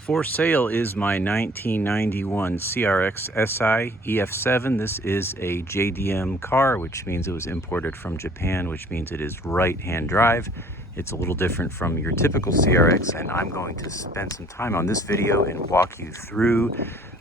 For sale is my 1991 CR-X Si EF7. This is a JDM car, which means it was imported from Japan, which means it is right-hand drive. It's a little different from your typical CR-X, and I'm going to spend some time on this video and walk you through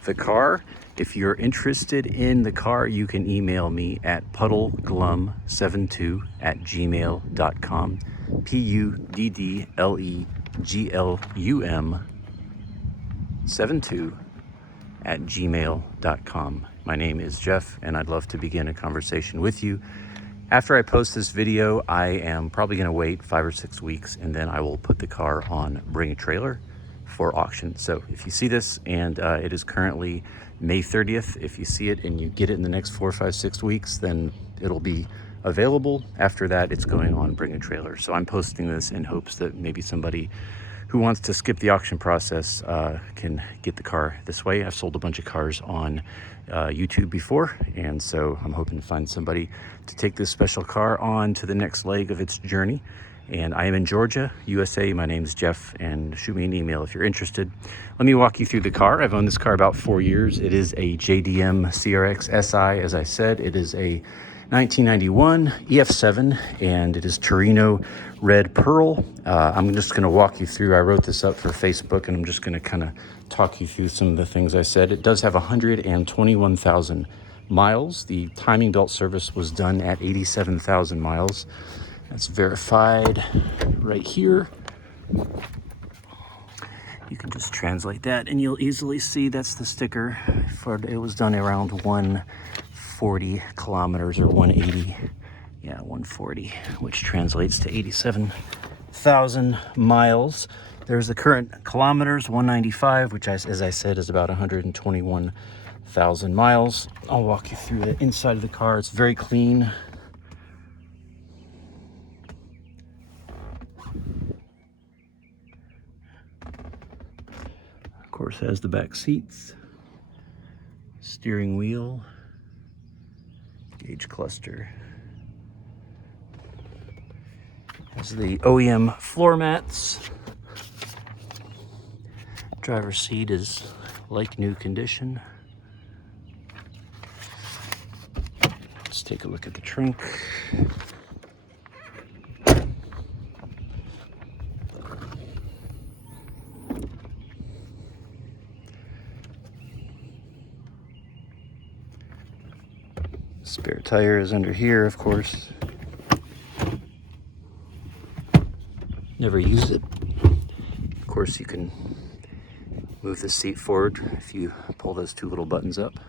the car. If you're interested in the car, you can email me at puddleglum72@gmail.com. puddleglum72@gmail.com. My name is Jeff, and I'd love to begin a conversation with you. After I post this video, I am probably going to wait 5 or 6 weeks, and then I will put the car on Bring a Trailer for auction. So if you see this, and it is currently May 30th, if you see it and you get it in the next 4, 5, 6 weeks, then it'll be available. After that, it's going on Bring a Trailer. So I'm posting this in hopes that maybe somebody who wants to skip the auction process can get the car this way. I've sold a bunch of cars on YouTube before, and so I'm hoping to find somebody to take this special car on to the next leg of its journey. And I am in Georgia, USA. My name is Jeff, and shoot me an email if you're interested. Let me walk you through the car. I've owned this car about 4 years. It is a JDM CR-X Si. As I said, it is a 1991 EF7, and it is Torino red pearl. I'm just going to walk you through. I wrote this up for Facebook, and I'm just going to kind of talk you through some of the things I said. It does have 121,000 miles. The timing belt service was done at 87,000 miles. That's verified right here. You can just translate that, and you'll easily see that's the sticker. It was done around 140 kilometers or 180. Yeah, 140, which translates to 87,000 miles. There's the current kilometers, 195, which, as I said, is about 121,000 miles. I'll walk you through the inside of the car. It's very clean. Of course, has the back seats, steering wheel, gauge cluster. Has the OEM floor mats. Driver's seat is like new condition. Let's take a look at the trunk. Spare tire is under here, of course. Never used it. Of course, you can move the seat forward if you pull those two little buttons up.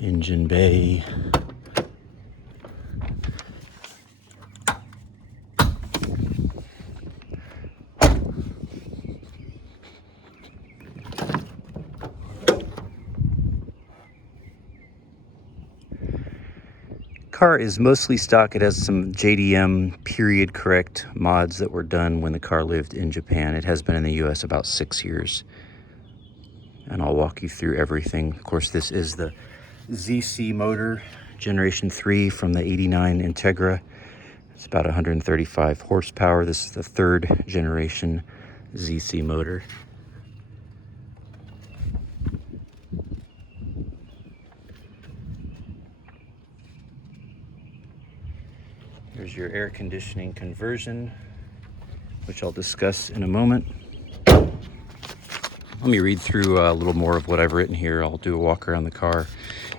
Engine bay. Car is mostly stock. It has some JDM period correct mods that were done when the car lived in Japan. It has been in the US about 6 years, and I'll walk you through everything. Of course, this is the ZC motor, generation 3 from the 89 Integra. It's about 135 horsepower. This is the 3rd generation ZC motor. There's your air conditioning conversion, which I'll discuss in a moment. Let me read through a little more of what I've written here. I'll do a walk around the car.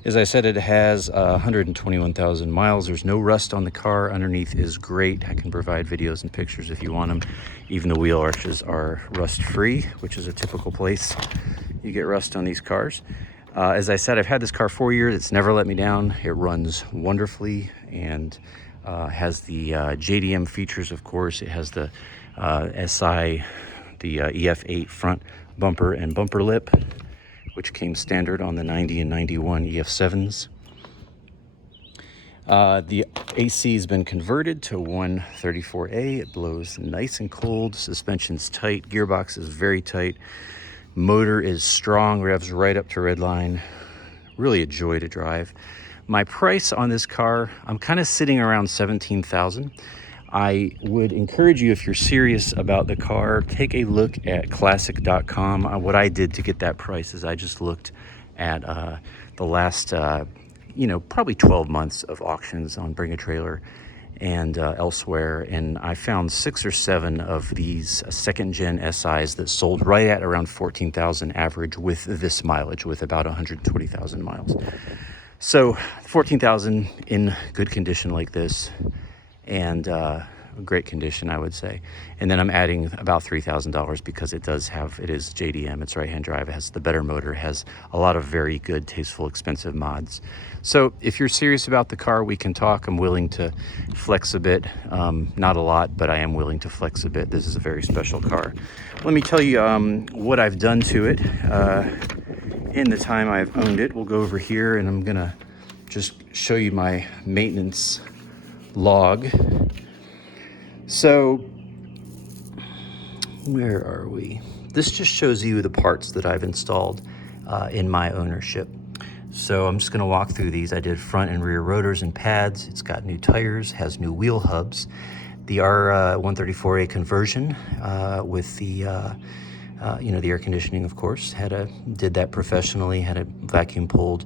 As I said, it has 121,000 miles. There's no rust on the car. Underneath is great. I can provide videos and pictures if you want them. Even the wheel arches are rust-free, which is a typical place you get rust on these cars. As I said, I've had this car 4 years. It's never let me down. It runs wonderfully, and has the JDM features, of course. It has the SI, the EF8 front bumper and bumper lip, which came standard on the 90 and 91 EF7s. The AC has been converted to 134A. It blows nice and cold. Suspension's tight. Gearbox is very tight. Motor is strong. Revs right up to redline. Really a joy to drive. My price on this car, I'm kind of sitting around $17,000. I would encourage you, if you're serious about the car, take a look at classic.com. What I did to get that price is I just looked at the last, probably 12 months of auctions on Bring a Trailer and elsewhere, and I found 6 or 7 of these second-gen SIs that sold right at around 14,000 average with this mileage, with about 120,000 miles. So 14,000 in good condition like this, and great condition, I would say. And then I'm adding about $3,000 because it is JDM, it's right-hand drive, it has the better motor, has a lot of very good, tasteful, expensive mods. So if you're serious about the car, we can talk. I'm willing to flex a bit, not a lot, but I am willing to flex a bit. This is a very special car. Let me tell you what I've done to it in the time I've owned it. We'll go over here and I'm gonna just show you my maintenance log. So where are we? This just shows you the parts that I've installed in my ownership. So I'm just going to walk through these. I did front and rear rotors and pads. It's got new tires, has new wheel hubs. The R134A conversion with the the air conditioning, of course. Did that professionally, had it vacuum pulled.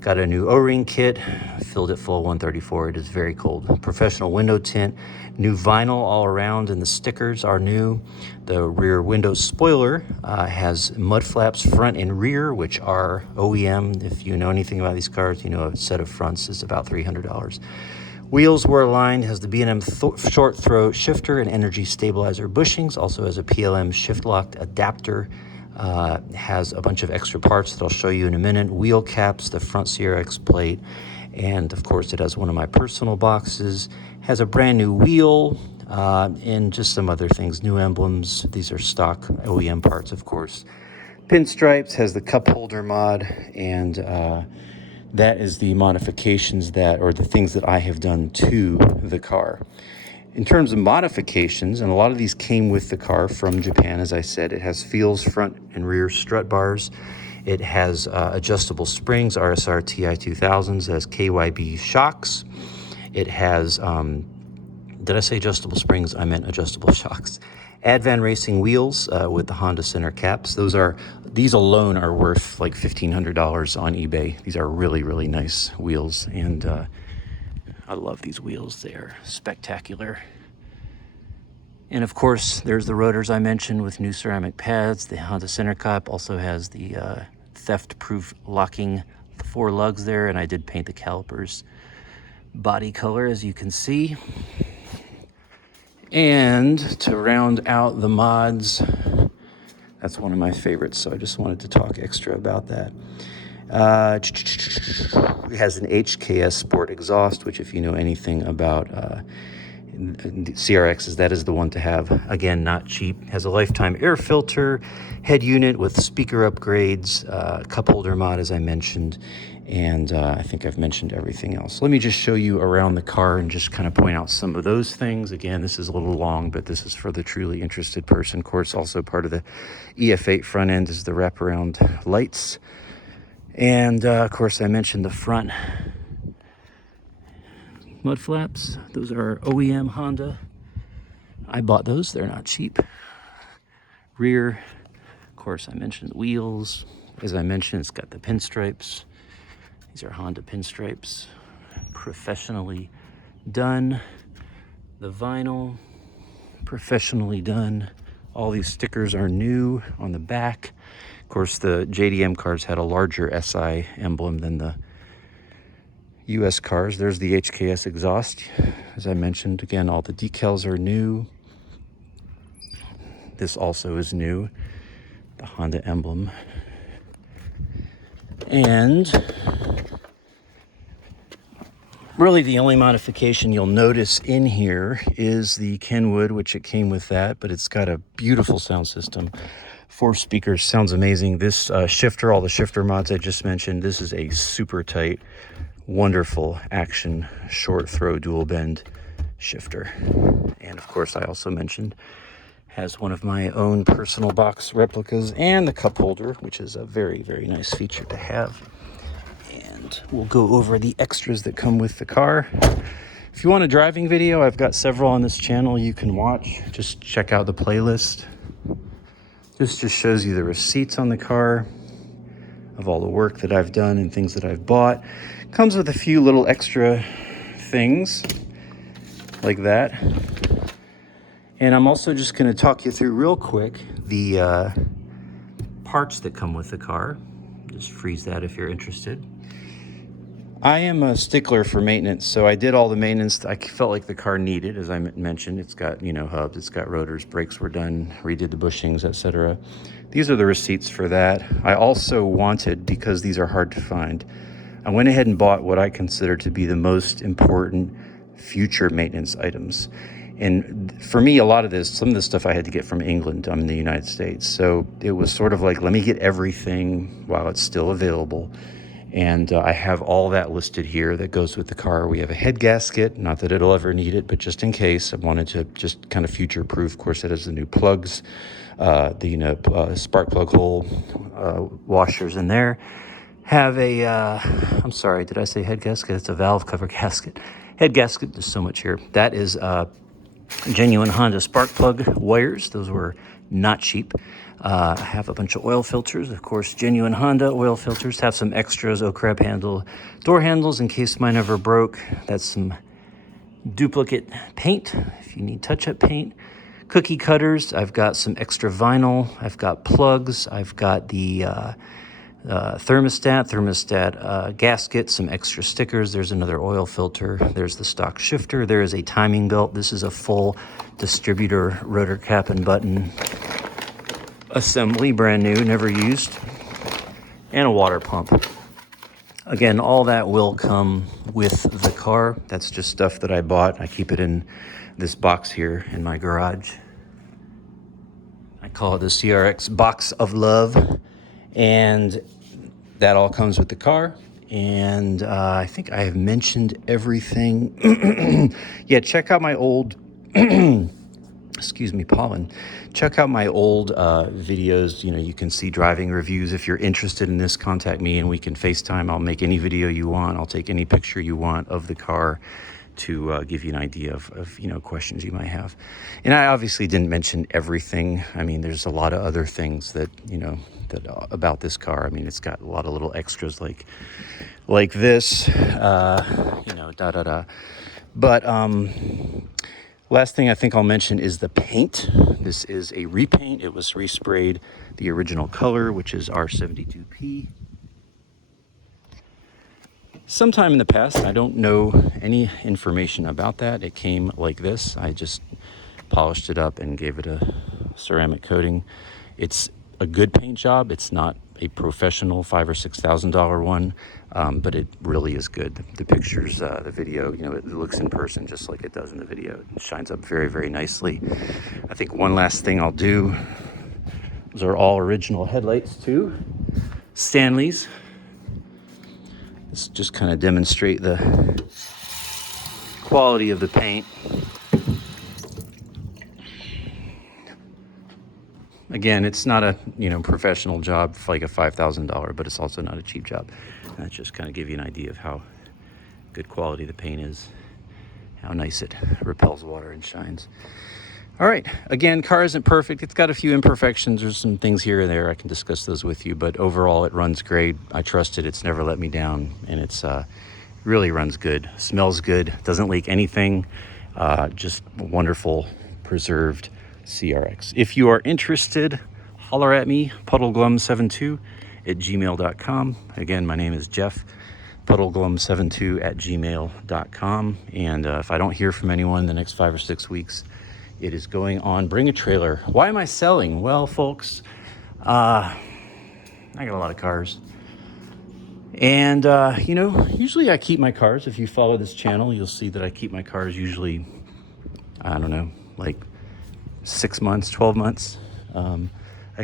Got a new O-ring kit, filled it full 134. It is very cold. Professional window tint, new vinyl all around, and the stickers are new. The rear window spoiler has mud flaps front and rear, which are OEM. If you know anything about these cars, you know a set of fronts is about $300. Wheels were aligned, has the B&M short throw shifter and energy stabilizer bushings, also has a PLM shift locked adapter. Has a bunch of extra parts that I'll show you in a minute. Wheel caps, the front CR-X plate, and of course it has one of my personal boxes. Has a brand new wheel, and just some other things, new emblems. These are stock OEM parts, of course. Pinstripes, has the cup holder mod, and that is the modifications or the things that I have done to the car. In terms of modifications, and a lot of these came with the car from Japan, as I said, it has Feels front and rear strut bars. It has adjustable springs, RSR TI 2000s. It has KYB shocks. It has, did I say adjustable springs? I meant adjustable shocks. Advan Racing wheels with the Honda center caps. These alone are worth like $1,500 on eBay. These are really, really nice wheels, and I love these wheels. They are spectacular. And of course, there's the rotors I mentioned with new ceramic pads. The Honda center cap also has the theft-proof locking 4 lugs there, and I did paint the calipers body color, as you can see. And to round out the mods, that's one of my favorites, so I just wanted to talk extra about that. It has an HKS Sport exhaust, which if you know anything about CR-X's, that is the one to have. Again, not cheap. Has a lifetime air filter, head unit with speaker upgrades, cup holder mod, as I mentioned, and I think I've mentioned everything else. Let me just show you around the car and just kind of point out some of those things. Again, this is a little long, but this is for the truly interested person. Of course, also part of the EF8 front end is the wraparound lights. And of course, I mentioned the front mud flaps. Those are OEM Honda. I bought those, they're not cheap. Rear, of course, I mentioned the wheels. As I mentioned, it's got the pinstripes. These are Honda pinstripes, professionally done. The vinyl, professionally done. All these stickers are new on the back. Of course, the JDM cars had a larger SI emblem than the US cars. There's the HKS exhaust. As I mentioned, again, all the decals are new. This also is new, the Honda emblem. And really the only modification you'll notice in here is the Kenwood, which it came with that, but it's got a beautiful sound system. 4 speakers, sounds amazing. This shifter, all the shifter mods I just mentioned, this is a super tight, wonderful action short throw dual bend shifter. And of course, I also mentioned has one of my own personal box replicas and the cup holder, which is a very, very nice feature to have. And we'll go over the extras that come with the car. If you want a driving video, I've got several on this channel you can watch. Just check out the playlist. This just shows you the receipts on the car of all the work that I've done and things that I've bought. Comes with a few little extra things like that. And I'm also just going to talk you through real quick the parts that come with the car. Just freeze that if you're interested. I am a stickler for maintenance, so I did all the maintenance I felt like the car needed. As I mentioned, it's got, hubs, it's got rotors, brakes were done, redid the bushings, etc. These are the receipts for that. I also wanted, because these are hard to find, I went ahead and bought what I consider to be the most important future maintenance items. And for me, some of this stuff I had to get from England. I'm in the United States. So it was sort of like, let me get everything while it's still available. And I have all that listed here that goes with the car. We have a head gasket, not that it'll ever need it, but just in case. I wanted to just kind of future-proof. Of course, it has the new plugs, the spark plug hole washers in there. Have a, I'm sorry, did I say head gasket? It's a valve cover gasket. Head gasket, there's so much here. That is genuine Honda spark plug wires. Those were not cheap. I have a bunch of oil filters, of course, genuine Honda oil filters. Have some extras, crab handle, door handles in case mine ever broke. That's some duplicate paint if you need touch-up paint. Cookie cutters. I've got some extra vinyl. I've got plugs. I've got the thermostat gasket, some extra stickers. There's another oil filter. There's the stock shifter. There is a timing belt. This is a full distributor rotor cap and button assembly, brand new, never used, and a water pump. Again, all that will come with the car. That's just stuff that I bought. I keep it in this box here in my garage. I call it the CR-X box of love. And that all comes with the car. And I think I have mentioned everything. Yeah, check out my old, excuse me, pollen. Check out my old videos. You can see driving reviews. If you're interested in this, contact me and we can FaceTime. I'll make any video you want. I'll take any picture you want of the car to give you an idea of questions you might have. And I obviously didn't mention everything. I mean, there's a lot of other things that, about this car. I mean, it's got a lot of little extras like this, But last thing I think I'll mention is the paint. This is a repaint. It was resprayed the original color, which is R72P. Sometime in the past, I don't know any information about that. It came like this. I just polished it up and gave it a ceramic coating. It's a good paint job. It's not a professional $5,000 or $6,000 one, but it really is good. The pictures, the video, it looks in person just like it does in the video. It shines up very, very nicely. I think one last thing I'll do, those are all original headlights too. Stanley's. Let's just kind of demonstrate the quality of the paint. Again, it's not a professional job like a $5,000, but it's also not a cheap job. That just kind of give you an idea of how good quality the paint is, how nice it repels water and shines. All right, again, car isn't perfect. It's got a few imperfections. There's some things here and there. I can discuss those with you, but overall it runs great. I trust it. It's never let me down, and it's really runs good, smells good, doesn't leak anything. Just wonderful, preserved CR-X. If you are interested, holler at me, puddleglum72@gmail.com. Again, my name is Jeff, puddleglum72@gmail.com. And if I don't hear from anyone in the next 5 or 6 weeks, it is going on Bring a Trailer. Why am I selling? Well, folks, I got a lot of cars. And, usually I keep my cars. If you follow this channel, you'll see that I keep my cars usually, I don't know, like 6 months, 12 months. I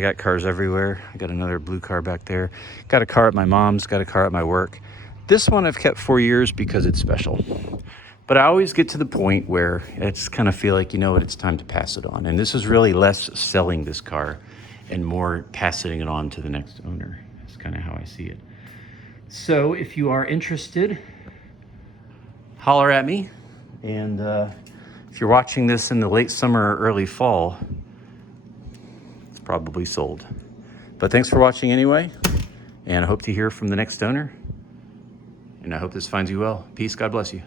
got cars everywhere. I got another blue car back there. Got a car at my mom's, got a car at my work. This one I've kept 4 years because it's special. But I always get to the point where I just kind of feel like, it's time to pass it on. And this is really less selling this car and more passing it on to the next owner. That's kind of how I see it. So if you are interested, holler at me. And if you're watching this in the late summer or early fall, it's probably sold. But thanks for watching anyway, and I hope to hear from the next owner. And I hope this finds you well. Peace. God bless you.